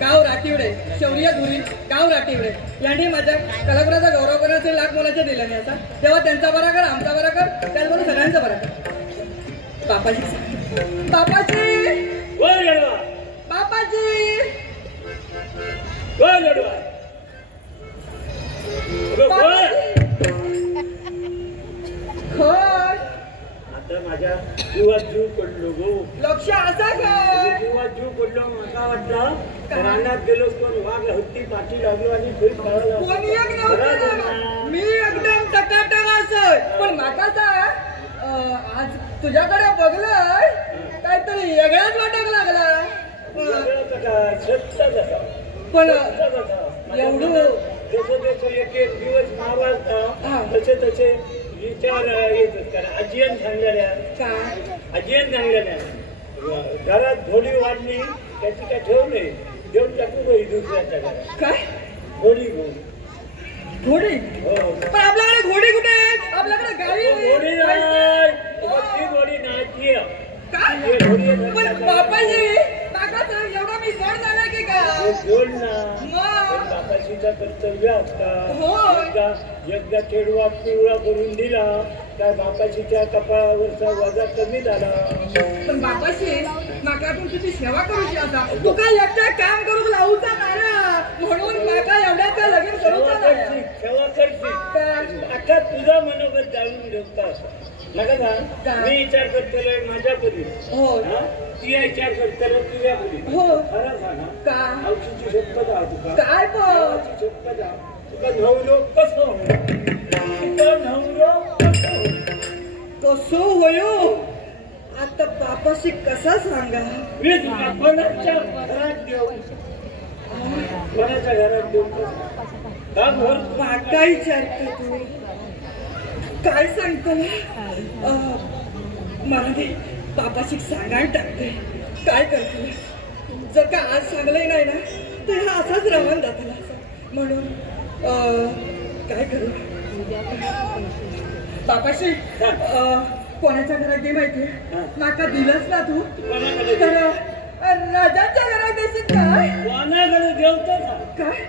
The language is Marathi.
गाव राटिवडे शौर्य धुरी गाव राटिवडे यांनी माझ्या कलाकाराचा गौरव करण्याचे लाख मोलाचे दिले नाही आता तेव्हा त्यांचा बरा कर आमचा बरा कर त्याचबरोबर सगळ्यांचा बरा कर बापाजी बापाजी बापाजी आता माझ्या जीवात जीव पडलो गो लक्ष असा काय जीवात जीव पडलो मला वाटलं रानात गेलो कोण वाघ हत्ती पाठी लागलो आणि फिर पळाला कोणी एक नव्हतं मी एकदम टकाटक असय पण माकाचा आज तुझ्याकडे बघलंय काहीतरी वेगळाच वाटक लागला पण एवढं जसं एक एक दिवस मावाळता तसे तसे विचार येतात कारण आजीयन सांगलेल्या आजीयन सांगलेल्या घरात घोडी वाढली त्याची काय ठेवले देऊन टाकू गई दुसऱ्याच्या घरात काय घोडी घेऊन घोडी पण आपल्याकडे घोडी कुठे आहे आपल्याकडे गाडी घोडी नाही ती घोडी नाही पण बापाजी काका एवढा मी जड झाला की काय बोल ना बापाशीचा कर्तव्य असता एकदा खेडवा पिवळा करून दिला त्या बापाशीच्या कपाळावरचा वजा कमी झाला पण बापाशी माका तुमची सेवा करूची आता तू काय एकटा काम करू लावूचा ना म्हणून माका एवढ्या काय लगीन करूचा नाही सेवा करची आता तुझा मनोगत जाणून घेता नका ना मी विचार करतोय माझ्या परी हो ती विचार करतोय तुझ्या परी हो खरं सांगा का औषधीची शपथ आहे तुका काय पण शपथ आहे तुका नवरो कसं तुका नवरो कसो होयो आता बापाशी कसा सांगा मी तुला कोणाच्या घरात देऊ कोणाच्या घरात देऊ का घर माका विचारतो तू काय सांगतो मला ते बापाशी सांगायला टाकते काय करते जर का आज सांगलंय नाही ना तर हा असाच रवान जातला म्हणून काय करू बापाशी कोणाच्या घरात दे माहितीये माका दिलंच ना तू तर राजांच्या घरात देशील काय कोणाकडे देवतो काय